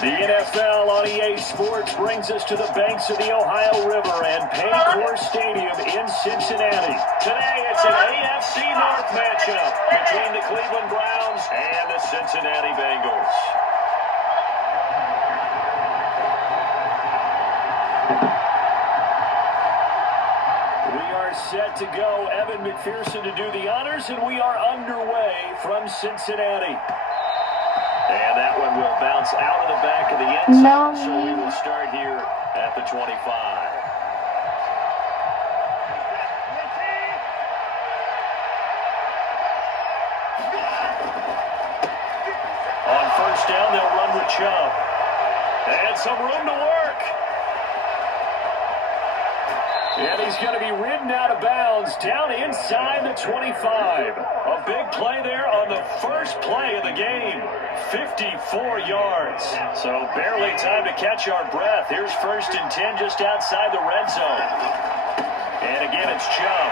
The NFL on EA Sports brings us to the banks of the Ohio River and Paycor Stadium in Cincinnati. Today, it's an AFC North matchup between the Cleveland Browns and the Cincinnati Bengals. We are set to go. Evan McPherson to do the honors, and we are underway from Cincinnati. And that one will bounce out of the back of the end zone, so we will start here at the 25. On first down, they'll run with Chubb. And some room to work. And he's going to be ridden out of bounds down inside the 25. A big play there on the first play of the game. 54 yards. So barely time to catch our breath. Here's first and 10 just outside the red zone. And again, it's Chubb.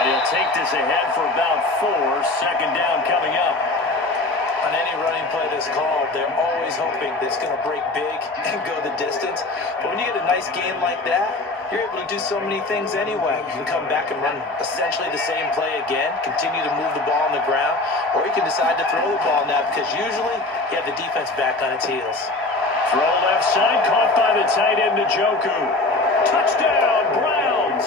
And he'll take this ahead for about 4. Second down coming up. On any running play that's called, they're always hoping that it's going to break big and go the distance. But when you get a nice game like that, you're able to do so many things anyway. You can come back and run essentially the same play again, continue to move the ball on the ground, or you can decide to throw the ball now because usually you have the defense back on its heels. Throw left side, caught by the tight end Njoku. Touchdown, Browns!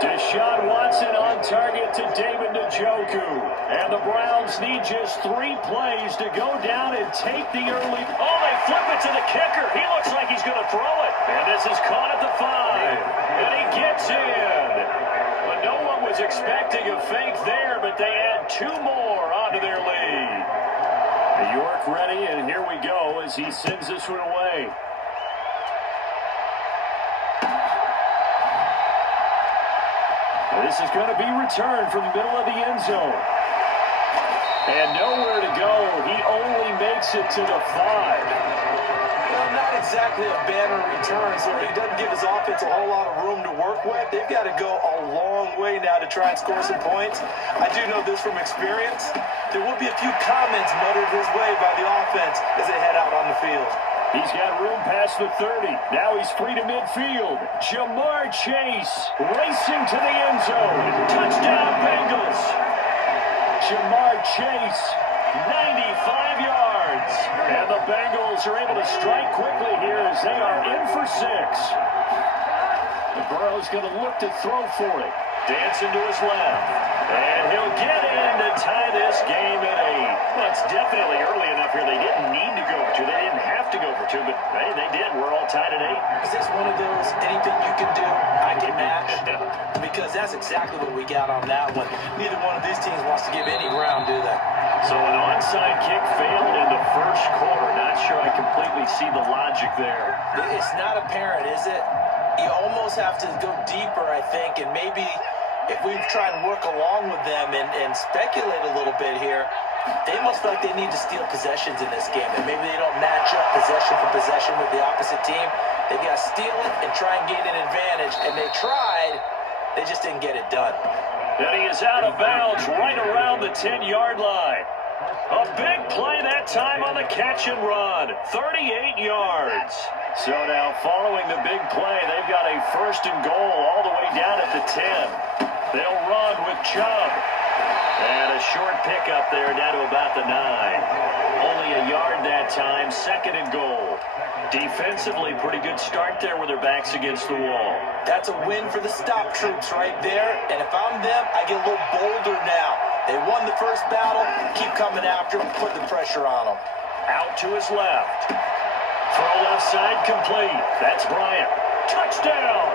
Deshaun Watson on target to David Njoku. And the Browns need just 3 plays to go down and take the early. Oh, they flip it to the kicker. He looks like he's going to throw it. And this is caught at the 5. And he gets in. But no one was expecting a fake there, but they add 2 more onto their lead. York ready, and here we go as he sends this one away. This is going to be returned from the middle of the end zone. And nowhere to go. He only makes it to the 5. Well, not exactly a banner return, so he doesn't give his offense a whole lot of room to work with. They've got to go a long way now to try and score some points. I do know this from experience. There will be a few comments muttered his way by the offense as they head out on the field. He's got room past the 30. Now he's free to midfield. Jamar Chase racing to the end zone. Touchdown, Bengals. Jamar Chase, 95 yards. And the Bengals are able to strike quickly here as they are in for 6. Burrow's going to look to throw for it. Dancing to his left. And he'll get in to tie this game at 8. Well, it's definitely early enough here. They didn't need to go for 2. They didn't have to go for 2, but hey, they did. We're all tied at 8. Is this one of those anything you can do, I can match? Because that's exactly what we got on that one. Neither one of these teams wants to give any ground, do they? So an onside kick failed in the first quarter. Not sure I completely see the logic there. It's not apparent, is it? You almost have to go deeper, I think, and maybe if we try and work along with them and speculate a little bit here, they almost feel like they need to steal possessions in this game, and maybe they don't match up possession for possession with the opposite team. They got to steal it and try and gain an advantage, and they tried, they just didn't get it done. And he is out of bounds right around the 10-yard line. A big play that time on the catch and run, 38 yards. So now following the big play, they've got a first and goal all the way down at the 10. They'll run with Chubb. And a short pickup there down to about the 9. Only a yard that time, second and goal. Defensively, pretty good start there with their backs against the wall. That's a win for the stop troops right there. And if I'm them, I get a little bolder now. They won the first battle, keep coming after them, put the pressure on them. Out to his left. Throw left side complete. That's Bryant. Touchdown!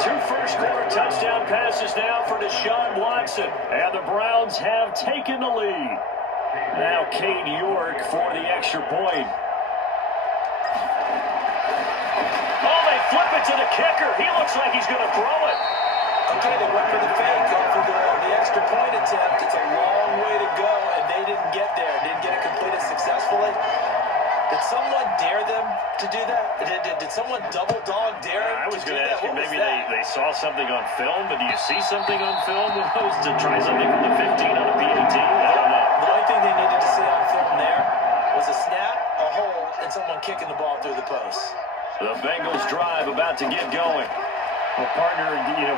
2 first-quarter touchdown passes now for Deshaun Watson. And the Browns have taken the lead. Now Cade York for the extra point. Oh, they flip it to the kicker. He looks like he's going to throw it. Okay, they went for the fake, go for the extra point attempt. It's a long way to go, and they didn't get there. Didn't get it completed successfully. Did someone dare them to do that? Did someone double dog dare them I was to do going to that? ask you, What was maybe that? they saw something on film, but do you see something on film opposed to try something from the 15 on a PAT? I don't know. The only thing they needed to see on film there was a snap, a hold, someone kicking the ball through the post. The Bengals drive about to get going. Well, partner,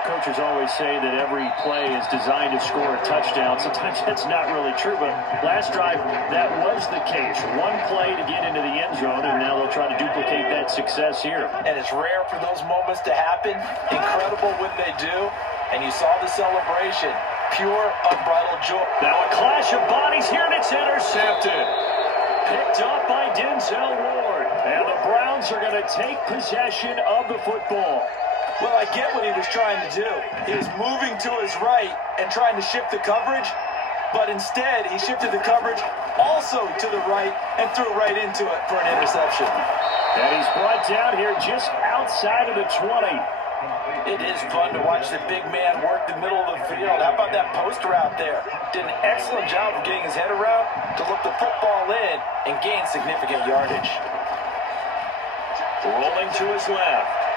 coaches always say that every play is designed to score a touchdown. Sometimes that's not really true, but last drive, that was the case. One play to get into the end zone, and now they'll try to duplicate that success here. And it's rare for those moments to happen. Incredible when they do. And you saw the celebration. Pure, unbridled joy. Now a clash of bodies here, and it's intercepted. Picked up by Denzel Ward. And the Browns are going to take possession of the football. Well, I get what he was trying to do. He was moving to his right and trying to shift the coverage, but instead he shifted the coverage also to the right and threw right into it for an interception. And he's brought down here just outside of the 20. It is fun to watch the big man work the middle of the field. How about that post route there? Did an excellent job of getting his head around to look the football in and gain significant yardage. Rolling to his left.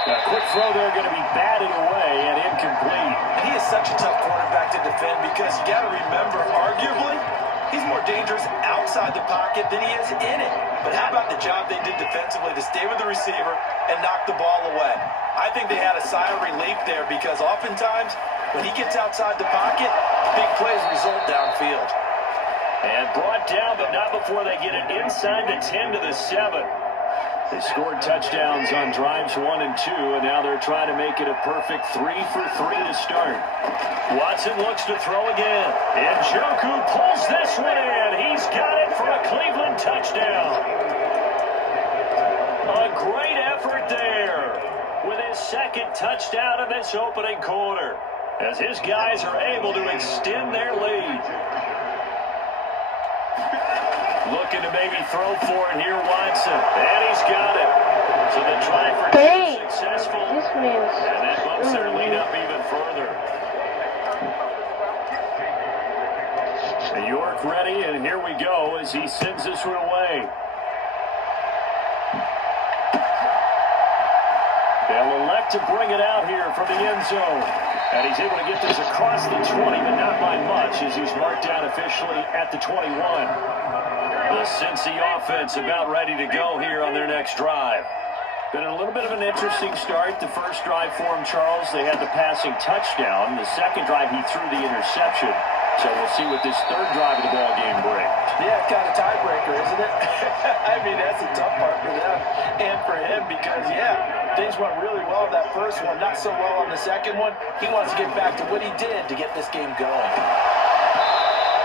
A quick throw there going to be batted away and incomplete. And he is such a tough quarterback to defend because you got to remember, arguably, he's more dangerous outside the pocket than he is in it. But how about the job they did defensively to stay with the receiver and knock the ball away? I think they had a sigh of relief there because oftentimes when he gets outside the pocket, big plays result downfield. And brought down, but not before they get it inside the 10 to the 7. They scored touchdowns on drives 1 and 2, and now they're trying to make it a perfect 3 for 3 to start. Watson looks to throw again. And Njoku pulls this one in. He's got it for a Cleveland touchdown. A great effort there with his second touchdown in this opening quarter, as his guys are able to extend their lead. Looking to maybe throw for it here, Watson. And he's got it. So the try for two successful. And that bumps their lead up even further. York ready, and here we go as he sends this one away. They'll elect to bring it out here from the end zone. And he's able to get this across the 20, but not by much, as he's marked down officially at the 21. The Cincy offense about ready to go here on their next drive. Been a little bit of an interesting start. The first drive for him, Charles, they had the passing touchdown. The second drive, he threw the interception. So we'll see what this third drive of the ball game brings. Yeah, kind of tiebreaker, isn't it? I mean, that's the tough part for them and for him because, things went really well in that first one, not so well on the second one. He wants to get back to what he did to get this game going.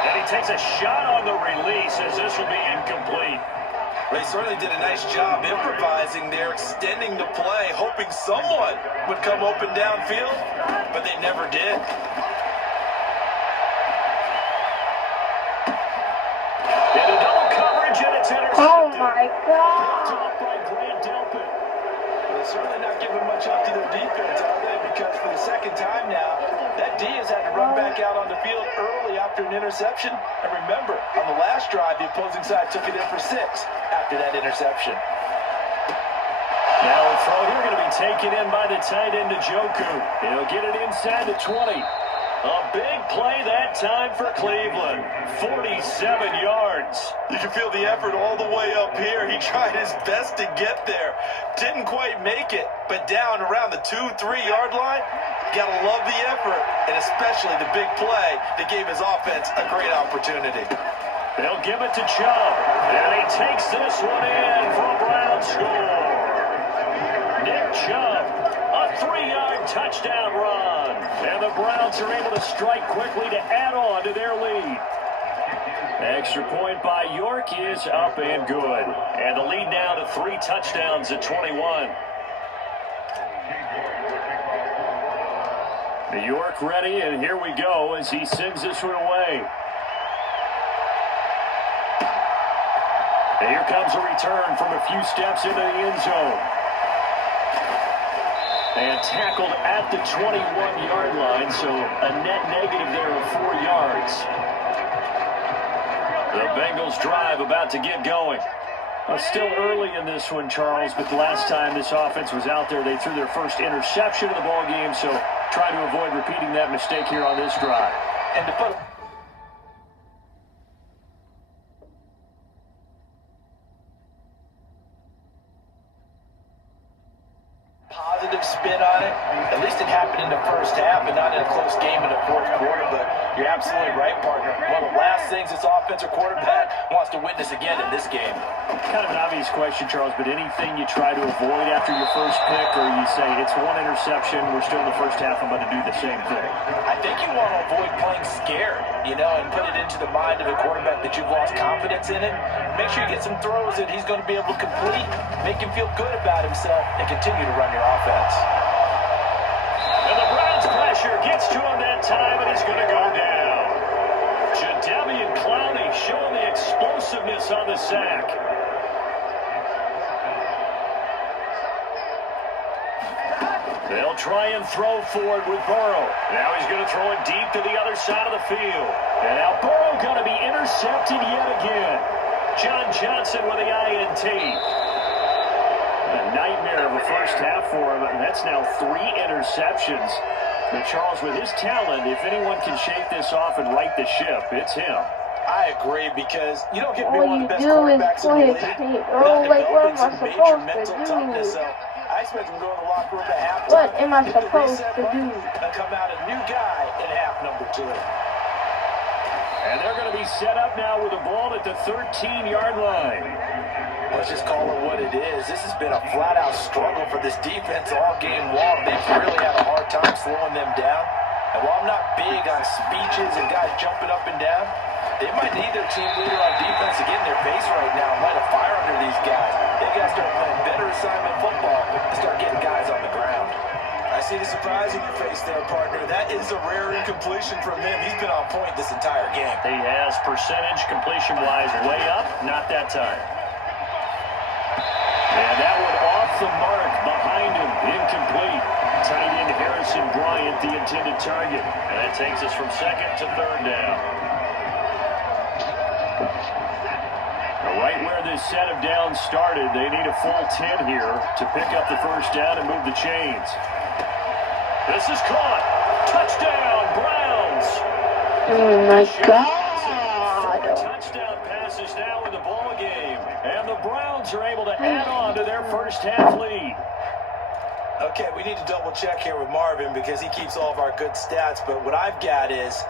And he takes a shot on the release as this will be incomplete. They certainly did a nice job improvising there, extending the play, hoping someone would come open downfield, but they never did. Into double coverage, and it's intercepted. Oh my God! Picked off by Grant Delpit. They're certainly not giving much up to their defense, are they? Because for the second time now, that D has had to run back out on the field early after an interception. And remember, on the last drive, the opposing side took it in for 6 after that interception. Now a throw here going to be taken in by the tight end Njoku. He'll get it inside the 20. A big play that time for Cleveland. 47 yards. You can feel the effort all the way up here. He tried his best to get there. Didn't quite make it, but down around the 2-3 yard line, gotta love the effort, and especially the big play that gave his offense a great opportunity. They'll give it to Chubb, and he takes this one in for a Brown score. Nick Chubb, a 3-yard touchdown run. And the Browns are able to strike quickly to add on to their lead. Extra point by York is up and good. And the lead now to 3 touchdowns at 21. York ready, and here we go as he sends this one away. And here comes a return from a few steps into the end zone. And tackled at the 21-yard line, so a net negative there of 4 yards. The Bengals drive about to get going. Still early in this one, Charles, but the last time this offense was out there, they threw their first interception of the ball game, so try to avoid repeating that mistake here on this drive. And to put spin on it. At least it happened in the first half and not in a close game in the fourth quarter. But you're absolutely right, partner. One of the last things this offensive quarterback wants to witness again in this game. Kind of an obvious question, Charles, but anything you try to avoid after your first pick, or you say it's one interception, we're still in the first half, I'm going to do the same thing? I think you want to avoid playing scared, and put it into the mind of the quarterback that you've lost confidence in him. Make sure you get some throws that he's going to be able to complete, make him feel good about himself, and continue to run your offense. And the Browns' pressure gets to him that time, and he's going to go down. Jadeveon Clowney showing the explosiveness on the sack. They'll try and throw forward with Burrow. Now he's going to throw it deep to the other side of the field. And now Burrow going to be intercepted yet again. John Johnson with the INT. A nightmare of a first half for him, and that's now 3 interceptions. But Charles, with his talent, if anyone can shake this off and right the ship, it's him. I agree, because you don't get me All one you of the best do is quarterbacks in the play league tape. without Like, what am developing I some major supposed mental to toughness. do? So I expect him to go in the locker room at halftime. What am I hit the supposed reset to button, do? and come out a new guy in half number 2. And they're going to be set up now with the ball at the 13-yard line. Let's just call it what it is. This has been a flat-out struggle for this defense all game long. They've really had a hard time slowing them down. And while I'm not big on speeches and guys jumping up and down, they might need their team leader on defense to get in their face right now and light a fire under these guys. They got to start playing better assignment football and start getting guys on the ground. I see the surprise in your face there, partner. That is a rare incompletion from him. He's been on point this entire game. He has percentage completion-wise way up, not that time. And that one off the mark behind him, incomplete. Tight end Harrison Bryant, the intended target. And that takes us from second to third down. Right where this set of downs started, they need a full 10 here to pick up the first down and move the chains. This is caught. Touchdown, Browns. Oh my God. 4 touchdown passes now in the ball game. And the Browns are able to add on to their first half lead. Okay, we need to double check here with Marvin because he keeps all of our good stats. But what I've got is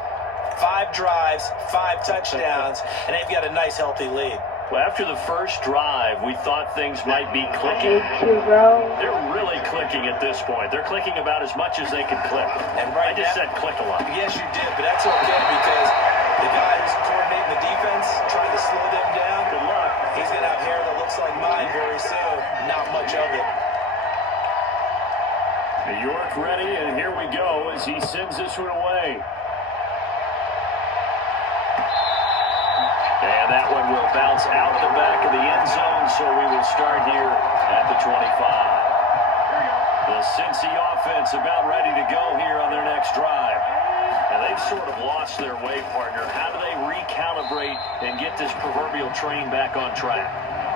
5 drives, 5 touchdowns, and they've got a nice healthy lead. Well, after the first drive, we thought things might be clicking. They're really clicking at this point. They're clicking about as much as they can click. And right I just now, said click a lot. Yes, you did, but that's okay because the guy who's coordinating the defense, trying to slow them down, Good luck. he's going to have hair that looks like mine very soon. Not much of it. York ready, and here we go as he sends this one away. And that one will bounce out of the back of the end zone, so we will start here at the 25. The Cincy offense about ready to go here on their next drive. And they've sort of lost their way, partner. How do they recalibrate and get this proverbial train back on track?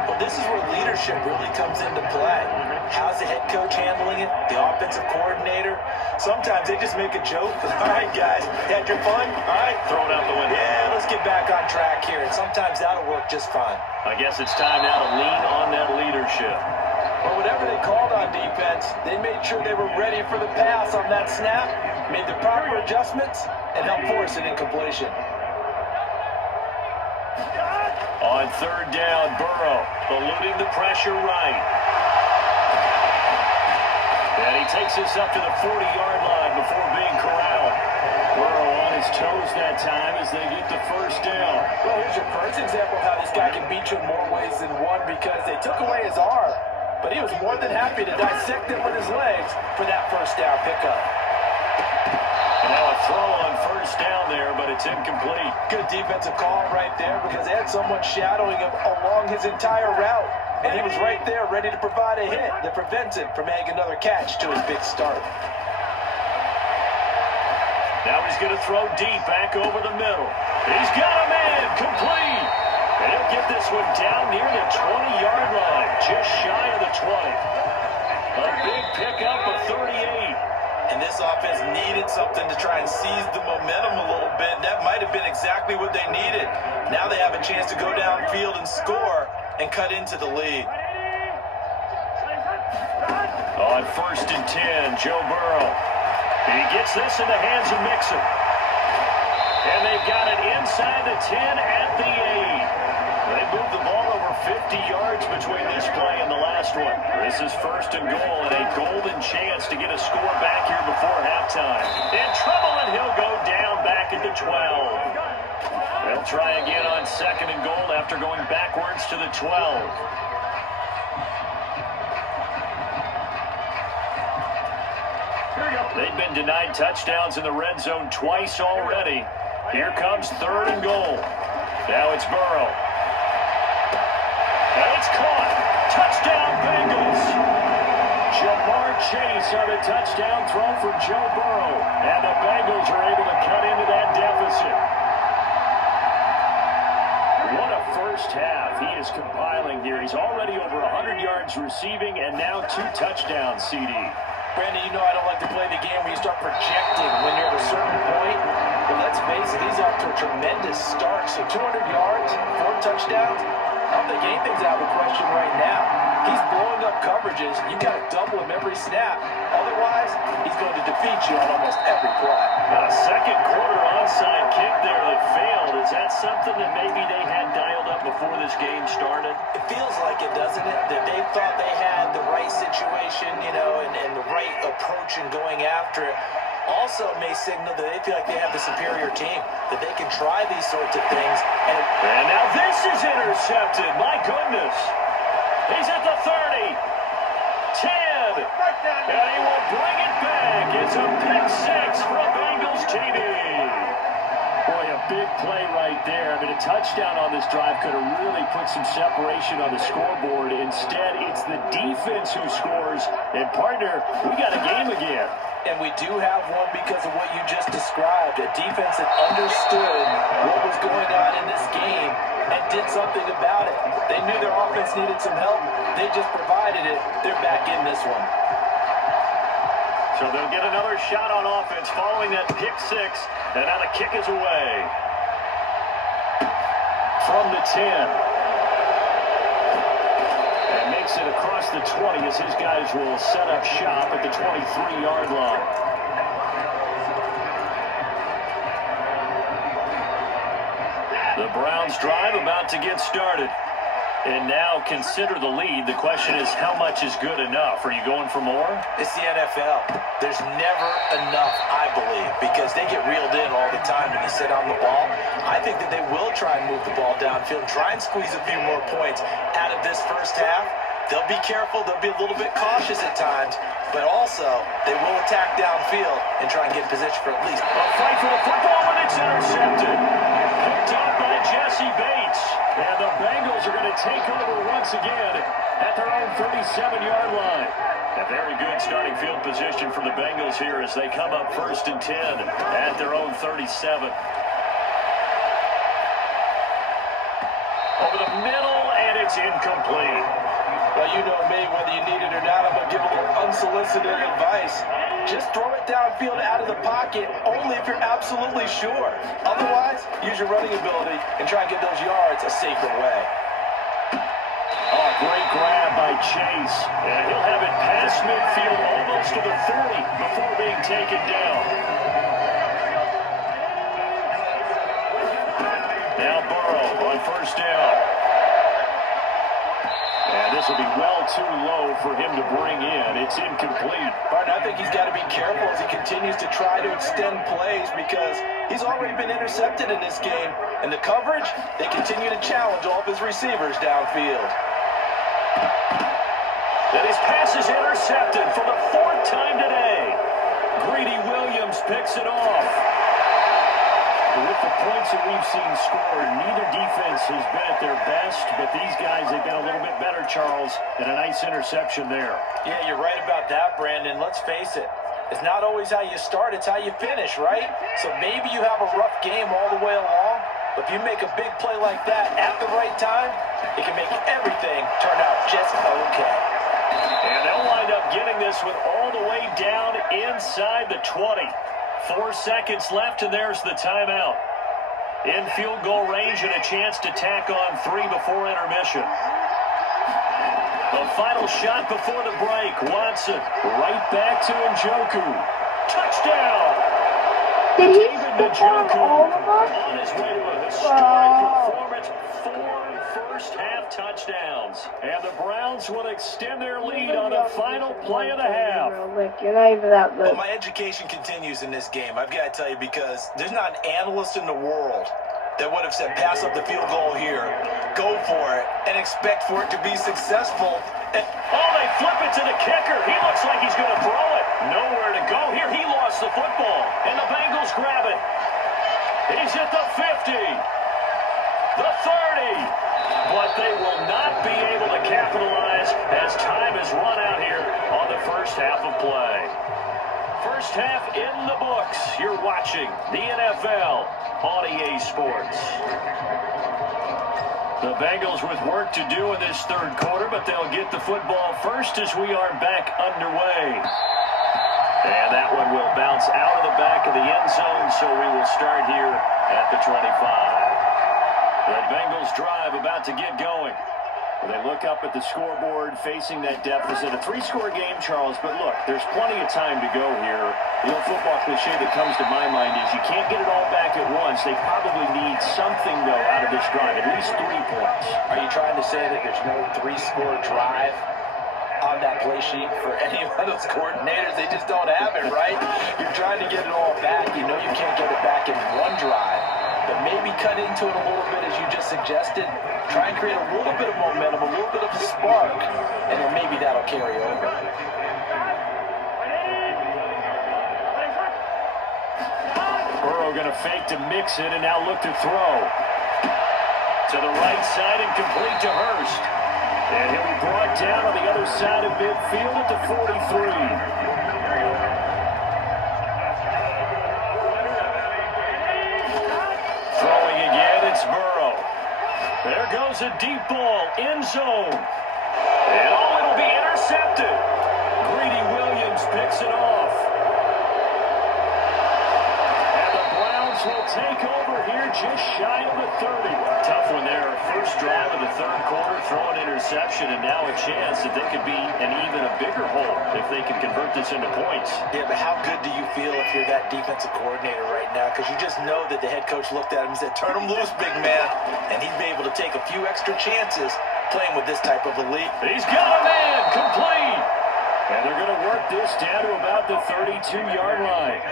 Well, this is where leadership really comes into play. How's the head coach handling it? The offensive coordinator? Sometimes they just make a joke. All right, guys, had your fun? All right. Throw it out the window. Yeah, let's get back on track here. And sometimes that'll work just fine. I guess it's time now to lean on that leadership. But whatever they called on defense, they made sure they were ready for the pass on that snap, made the proper adjustments, and helped force an incompletion. On third down, Burrow eluding the pressure right. And he takes us up to the 40-yard line before being corralled. Burrow on his toes that time as they get the first down. Well, here's your first example of how this guy can beat you in more ways than one because they took away his arm, but he was more than happy to dissect it with his legs for that first down pickup. And now a throw on first down there, but it's incomplete. Good defensive call right there because they had someone shadowing him along his entire route. And he was right there ready to provide a hit that prevents him from adding another catch to his big start. Now he's going to throw deep back over the middle. He's got a man, complete. And he'll get this one down near the 20-yard line, just shy of the 20. A big pickup of 38. And this offense needed something to try and seize the momentum a little bit. That might have been exactly what they needed. Now they have a chance to go downfield and score and cut into the lead. On On 1st and 10, Joe Burrow. He gets this in the hands of Mixon. And they've got it inside the 10 at the 8. They moved the ball over 50 yards between this play and the last one. This is 1st and goal and a golden chance to get a score back here before halftime. In trouble, and he'll go down back at the 12. They'll try again on 2nd and goal after going backwards to the 12. They've been denied touchdowns in the red zone twice already. Here comes 3rd and goal. Now it's Burrow. And it's caught. Touchdown, Bengals. Jamar Chase on a touchdown throw for Joe Burrow. And the Bengals are able to cut into that deficit. What a first half he is compiling here. He's already over 100 yards receiving and now 2 touchdowns, CD. Brandon, you know I don't like to play the game where you start projecting when you're at a certain point. But let's face it, he's off to a tremendous start. So 200 yards, 4 touchdowns. I don't think anything's out of the question right now. He's blowing up coverages. You've got to double him every snap. Otherwise, he's going to defeat you on almost every play. A second quarter onside kick there that failed. Is that something that maybe they had dialed up before this game started? It feels like it, doesn't it? That they thought they had the right situation, you know, and the right approach in going after it. Also may signal that they feel like they have the superior team, that they can try these sorts of things. And now this is intercepted. My goodness. He's at the 30. 10. And he will bring it back. It's a pick 6 from Bengals TV. Boy, a big play right there. I mean, a touchdown on this drive could have really put some separation on the scoreboard. Instead, it's the defense who scores. And, partner, we got a game again. And we do have one because of what you just described. A defense that understood what was going on in this game and did something about it. They knew their offense needed some help. They just provided it. They're back in this one. So they'll get another shot on offense following that pick 6. And now the kick is away. From the 10. And makes it across the 20 as his guys will set up shop at the 23-yard line. The Browns drive about to get started. And now consider the lead. The question is, how much is good enough? Are you going for more? It's the NFL. There's never enough, I believe, because they get reeled in all the time when you sit on the ball. I think that they will try and move the ball downfield, try and squeeze a few more points out of this first half. They'll be careful. They'll be a little bit cautious at times, but also they will attack downfield and try and get in position for at least a fight for the football when it's intercepted. Picked up by Jesse Bates. And the Bengals are going to take over once again at their own 37-yard line. A very good starting field position for the Bengals here as they come up 1st and 10 at their own 37. Over the middle, and it's incomplete. Well, you know me, whether you need it or not, I'm going to give a little unsolicited advice. Just throw it downfield out of the pocket, only if you're absolutely sure. Otherwise, use your running ability and try and get those yards a safer way. Oh, great grab by Chase. And he'll have it past midfield almost to the 30 before being taken down. Now Burrow on 1st down. And this will be well too low for him to bring in. It's incomplete. Martin, I think he's got to be careful as he continues to try to extend plays because he's already been intercepted in this game. And the coverage, they continue to challenge all of his receivers downfield. And his pass is intercepted for the 4th time today. Greedy Williams picks it off. With the points that we've seen scored, neither defense has been at their best, but these guys have been a little bit better, Charles, and a nice interception there. Yeah, you're right about that, Brandon. Let's face it. It's not always how you start, it's how you finish, right? So maybe you have a rough game all the way along, but if you make a big play like that at the right time, it can make everything turn out just okay. And they'll wind up getting this one all the way down inside the 20. 4 seconds left, and there's the timeout. In field goal range and a chance to tack on 3 before intermission. The final shot before the break. Watson right back to Njoku. Touchdown! Did he David skip over Njoku all of us? on his way to a historic performance. 4 first-half touchdowns. And the Browns will extend their lead on the final play of the half. You're not even that Well, good. my education continues in this game, I've got to tell you, because there's not an analyst in the world that would have said pass up the field goal here, go for it, and expect for it to be successful. And they flip it to the kicker. He looks like he's going to throw it. Nowhere to go here. He lost the football, and the Bengals grab it. He's at the 50, the 30, but they will not be able to capitalize as time has run out here on the first half of play. First half in the books. You're watching the NFL on EA Sports. The Bengals with work to do in this third quarter, but they'll get the football first as we are back underway. And that one will bounce out of the back of the end zone, so we will start here at the 25. The Bengals drive about to get going. They look up at the scoreboard, facing that deficit. A 3-score game, Charles, but look, there's plenty of time to go here. The old football cliche that comes to my mind is you can't get it all back at once. They probably need something, though, out of this drive, at least 3 points. are you trying to say that there's no 3-score drive on that play sheet for any of those coordinators? They just don't have it, right? You're trying to get it all back. You know you can't get it back in one drive, but maybe cut into it a little bit, as you just suggested. Try and create a little bit of momentum, a little bit of a spark, and then maybe that'll carry over. Burrow going to fake to mix it and now look to throw. To the right side and complete to Hurst. And he'll be brought down on the other side of midfield at the 43. Throwing again, it's Burrow. There goes a deep ball, end zone. And it'll be intercepted. Greedy Williams picks it off. And the Browns will take over here just shy of the 30. Tough one there. First drive of the third quarter, throw an interception, and now a chance that they could be in even a bigger hole if they can convert this into points. Yeah, but how good do you feel if you're that defensive coordinator right now? Because you just know that the head coach looked at him and said, turn him loose, big man. And he'd be able to take a few extra chances playing with this type of a lead. He's got a man, complete. And they're going to work this down to about the 32-yard line.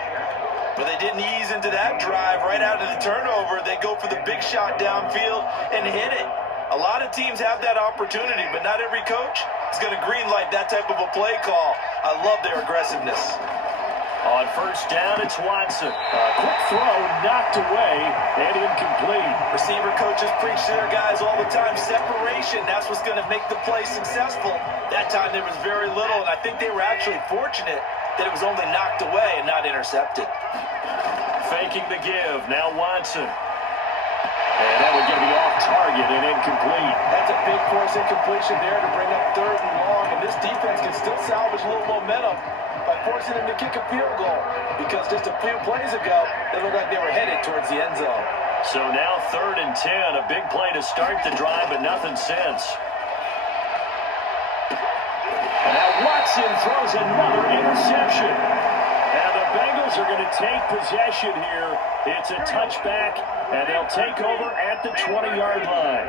But they didn't ease into that drive right out of the turnover. They go for the big shot downfield and hit it. A lot of teams have that opportunity, but not every coach is going to greenlight that type of a play call. I love their aggressiveness. On first down, it's Watson. A quick throw, knocked away, and incomplete. Receiver coaches preach to their guys all the time. Separation, that's what's going to make the play successful. That time there was very little, and I think they were actually fortunate that it was only knocked away and not intercepted. Faking the give, now Watson. And that would get me off target and incomplete. That's a big force incompletion there to bring up third and long, and this defense can still salvage a little momentum by forcing them to kick a field goal, because just a few plays ago, they looked like they were headed towards the end zone. So now 3rd and 10, a big play to start the drive, but nothing since. And now Watson throws another interception. And the Bengals are going to take possession here. It's a touchback, and they'll take over at the 20-yard line.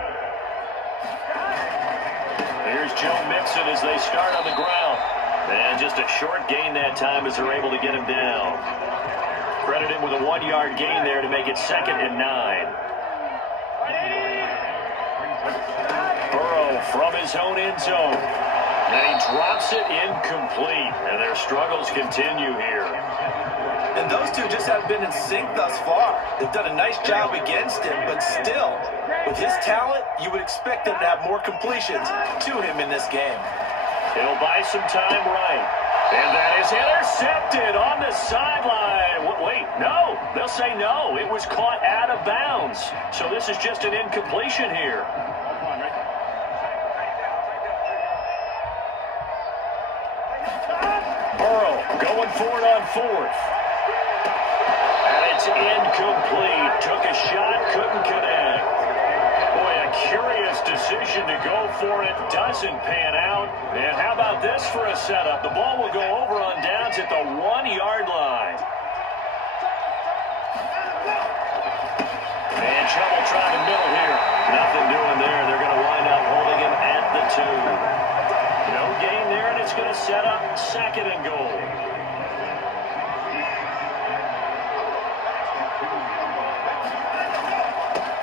Here's Joe Mixon as they start on the ground. And just a short gain that time as they're able to get him down. Credit him with a 1-yard gain there to make it 2nd and 9. Burrow from his own end zone. And he drops it incomplete. And their struggles continue here. And those two just haven't been in sync thus far. They've done a nice job against him, but still, with his talent, you would expect them to have more completions to him in this game. He'll buy some time right. And that is intercepted on the sideline. Wait, no. They'll say no. It was caught out of bounds. So this is just an incompletion here. Burrow going for it on 4th. And it's incomplete. Took a shot, couldn't connect. Boy, a a curious decision to go for it. Doesn't pan out. And how about this for a setup? The ball will go over on downs at the 1-yard line. And trouble trying to middle here. Nothing doing there. They're going to wind up holding him at the 2. No gain there, and it's going to set up 2nd and goal.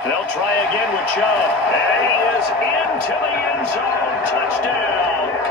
They'll try again with Chubb. And he is into the end zone. Touchdown.